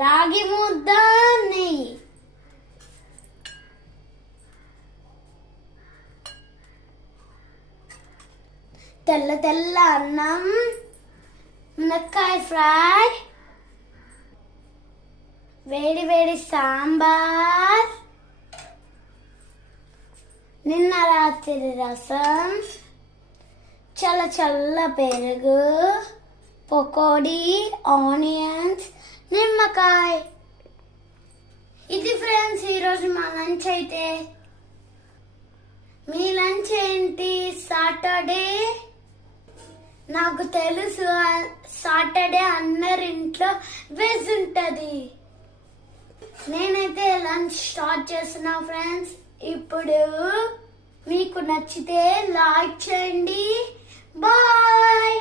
రాగి ముద్ద, నెయ్యి. తెల్ల తెల్ల అన్నం, మునక్కాయ ఫ్రై, వేడి వేడి సాంబార్, నిన్న రాత్రి రసం, చల్ల చల్ల పెరుగు, పకోడీ, ఆనియన్స్, నిమ్మకాయ. ఇది ఫ్రెండ్స్ ఈరోజు మా లంచ్. అయితే మీ లంచ్ ఏంటి? సాటర్డే నాకు తెలుసు, సాటర్డే అందరింట్లో వెజ్ ఉంటుంది. నేనైతే లంచ్ స్టార్ట్ చేస్తున్నా ఫ్రెండ్స్. ఇప్పుడు మీకు నచ్చితే లైక్ చేయండి. బాయ్.